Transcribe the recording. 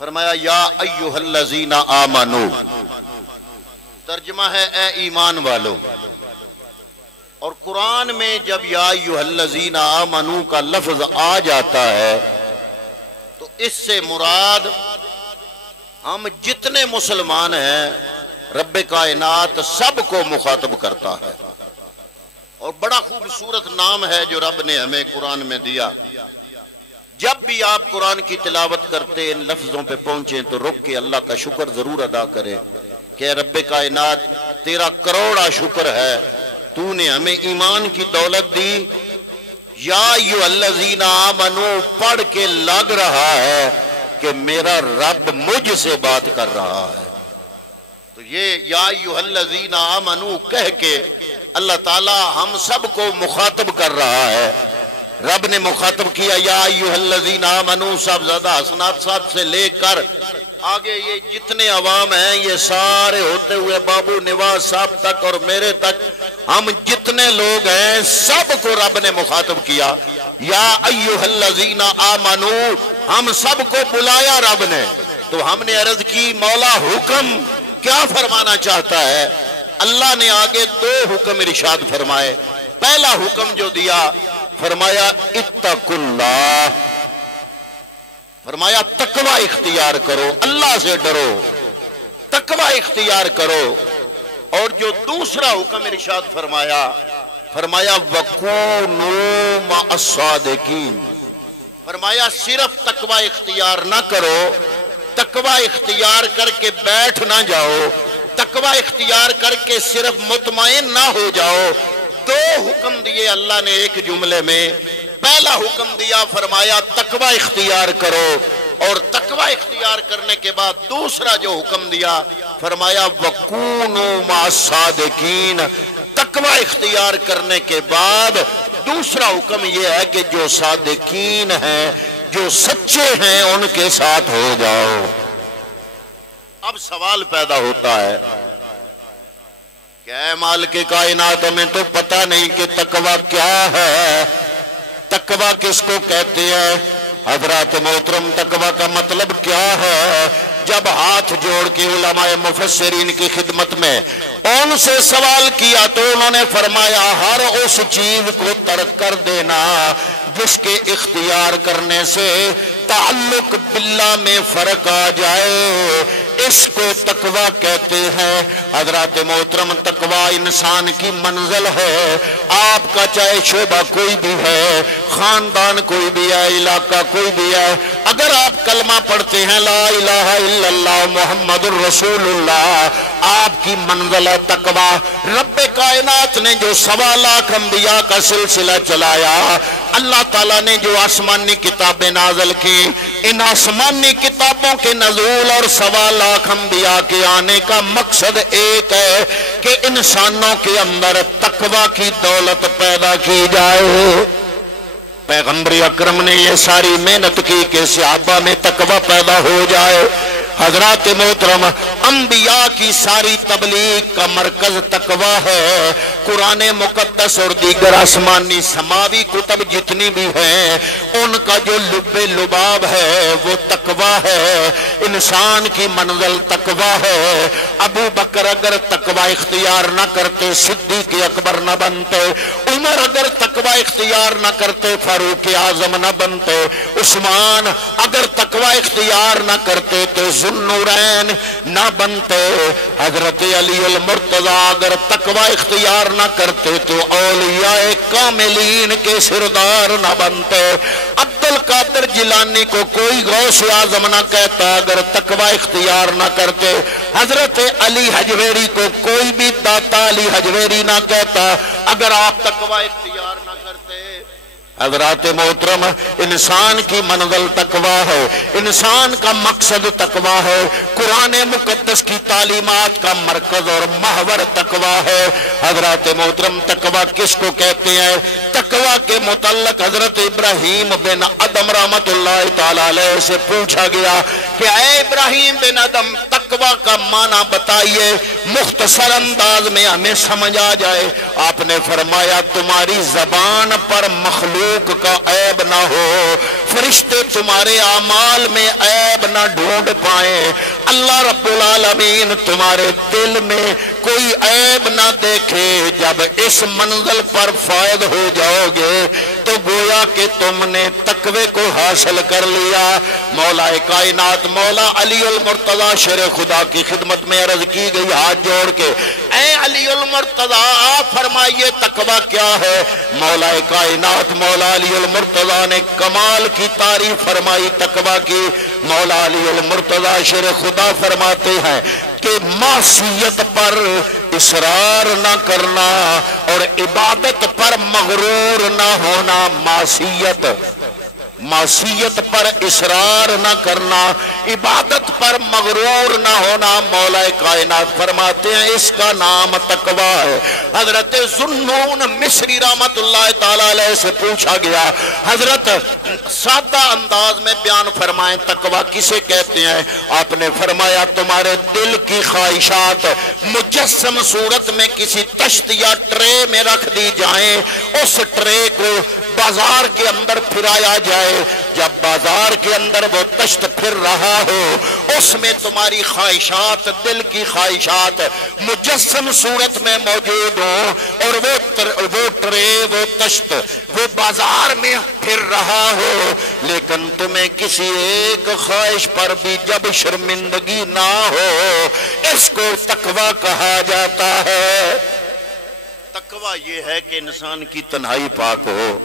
فرمایا یا ایھا الذین آمنو، ترجمہ ہے اے ایمان والو۔ اور قرآن میں جب یا ایھا الذین آمنو کا لفظ آ جاتا ہے تو اس سے مراد ہم جتنے مسلمان ہیں رب کائنات سب کو مخاطب کرتا ہے، اور بڑا خوبصورت نام ہے جو رب نے ہمیں قرآن میں دیا۔ جب بھی آپ قرآن کی تلاوت کرتے ان لفظوں پہ پہنچیں تو رک کے اللہ کا شکر ضرور ادا کریں کہ رب کائنات تیرا کروڑا شکر ہے، تو نے ہمیں ایمان کی دولت دی۔ یا ایھا الذین آمنو پڑھ کے لگ رہا ہے کہ میرا رب مجھ سے بات کر رہا ہے، تو یہ یا ایھا الذین آمنو کہہ کے اللہ تعالی ہم سب کو مخاطب کر رہا ہے۔ رب نے مخاطب کیا یا ایھا الذین آمنو، صاحبزادہ حسنات صاحب سے لے کر آگے یہ جتنے عوام ہیں، یہ سارے ہوتے ہوئے بابو نواز صاحب تک اور میرے تک، ہم جتنے لوگ ہیں سب کو رب نے مخاطب کیا یا ایھا الذین آمنو، ہم سب کو بلایا رب نے۔ تو ہم نے عرض کی مولا حکم کیا فرمانا چاہتا ہے؟ اللہ نے آگے دو حکم ارشاد فرمائے۔ پہلا حکم جو دیا فرمایا اتقوا اللہ، فرمایا تقوی اختیار کرو، اللہ سے ڈرو، تقوی اختیار کرو۔ اور جو دوسرا حکم ارشاد فرمایا وَكُونُوا مَعَ الصَّادِقِينَ، فرمایا صرف تقوی اختیار نہ کرو، تقوی اختیار کر کے بیٹھ نہ جاؤ، تقوی اختیار کر کے صرف مطمئن نہ ہو جاؤ۔ دو حکم دیے اللہ نے ایک جملے میں۔ پہلا حکم دیا فرمایا تقوی اختیار کرو، اور تقوی اختیار کرنے کے بعد دوسرا جو حکم دیا فرمایا وَكُونُوا مَعَ الصَّادِقِينَ۔ تقوی اختیار کرنے کے بعد دوسرا حکم یہ ہے کہ جو صادقین ہیں، جو سچے ہیں، ان کے ساتھ ہو جاؤ۔ اب سوال پیدا ہوتا ہے کہ اے مالک کائنات، ہمیں تو پتہ نہیں کہ تقوی کیا ہے، تقوی کس کو کہتے ہیں؟ حضرات محترم تقوی کا مطلب کیا ہے؟ جب ہاتھ جوڑ کے علماء مفسرین کی خدمت میں ان سے سوال کیا تو انہوں نے فرمایا ہر اس چیز کو ترک کر دینا جس کے اختیار کرنے سے تعلق باللہ میں فرق آ جائے، اس کو تقوی کہتے ہیں۔ حضرات محترم تقوی انسان کی منزل ہے، آپ کا چاہے شعبہ کوئی بھی ہے، خاندان کوئی بھی ہے، علاقہ کوئی بھی ہے، اگر آپ کلمہ پڑھتے ہیں لا الہ الا اللہ محمد الرسول اللہ، آپ کی منزل ہے تقوی۔ رب کائنات نے جو 1.25 لاکھ انبیاء کا سلسلہ چلایا، اللہ تعالیٰ نے جو آسمانی کتابیں نازل کی، ان آسمانی کتابوں کے نزول اور 1.25 لاکھ انبیاء کے آنے کا مقصد ایک ہے کہ انسانوں کے اندر تقوی کی دولت پیدا کی جائے۔ پیغمبر اکرم نے یہ ساری محنت کی کہ صحابہ میں تقوی پیدا ہو جائے۔ حضرات محترم انبیاء کی ساری تبلیغ کا مرکز تقوی ہے۔ قرآن مقدس اور دیگر آسمانی سماوی کتب جتنی بھی ہیں ان کا جو لب لباب ہے وہ تقوی ہے۔ انسان کی منزل تقوی ہے۔ ابو بکر اگر تقوی اختیار نہ کرتے صدیق اکبر نہ بنتے، عمر اگر تقوی اختیار نہ کرتے فاروق اعظم نہ بنتے، عثمان اگر تقوی اختیار نہ کرتے تو ذوالنورین نہ بنتے، حضرت علی المرتضی اگر تقوی اختیار نہ کرتے تو اولیاء کاملین کے سردار نہ بنتے، عبد القادر جیلانی کو کوئی غوث اعظم نہ کہتا اگر تقوی اختیار نہ کرتے، حضرت علی حجویری کو کوئی بھی داتا علی حجویری نہ کہتا اگر آپ تقوی اختیار نہ کرتے۔ حضرات محترم انسان کی منزل تقوی ہے، انسان کا مقصد تقوی ہے، قرآن مقدس کی تعلیمات کا مرکز اور محور تقوی ہے۔ حضرات محترم تقوی کس کو کہتے ہیں؟ تقوی کے متعلق حضرت ابراہیم بن ادم رحمت اللہ تعالی علیہ سے پوچھا گیا کہ اے ابراہیم بن ادم تقوی کا معنی بتائیے، مختصر انداز میں ہمیں سمجھ آ جائے۔ آپ نے فرمایا تمہاری زبان پر مخلوق مخلوق کا عیب نہ ہو، فرشتے تمہارے اعمال میں عیب نہ ڈھونڈ پائیں، اللہ رب العالمین تمہارے دل میں کوئی عیب نہ دیکھے۔ جب اس منزل پر فائد ہو جاؤ گے تو گویا کہ تم نے تقوی کو حاصل کر لیا۔ مولا کائنات مولا علی المرتضی شیر خدا کی خدمت میں عرض کی گئی ہاتھ جوڑ کے، اے علی المرتضی آپ فرمائیے تقوی کیا ہے؟ مولا کائنات مولا علی المرتضی نے کمال کی تعریف فرمائی تقوی کی۔ مولا علی المرتضی شیر خدا فرماتے ہیں کہ معصیت پر اصرار نہ کرنا اور عبادت پر مغرور نہ ہونا۔ معصیت پر اصرار نہ کرنا، عبادت پر مغرور نہ ہونا۔ مولا کائنات فرماتے ہیں اس کا نام تقوی ہے۔ حضرت ذوالنون مصری رحمت اللہ تعالی علیہ سے پوچھا گیا، حضرت سادہ انداز میں بیان فرمائیں تقوی کسے کہتے ہیں؟ آپ نے فرمایا تمہارے دل کی خواہشات مجسم صورت میں کسی تشت یا ٹرے میں رکھ دی جائیں، اس ٹرے کو بازار کے اندر پھرایا جائے، جب بازار کے اندر وہ تشت پھر رہا ہو اس میں تمہاری خواہشات دل کی خواہشات مجسم صورت میں موجود ہوں، اور وہ ٹرے وہ تشت وہ بازار میں پھر رہا ہو، لیکن تمہیں کسی ایک خواہش پر بھی جب شرمندگی نہ ہو، اس کو تقوی کہا جاتا ہے۔ تقوی یہ ہے کہ انسان کی تنہائی پاک ہو۔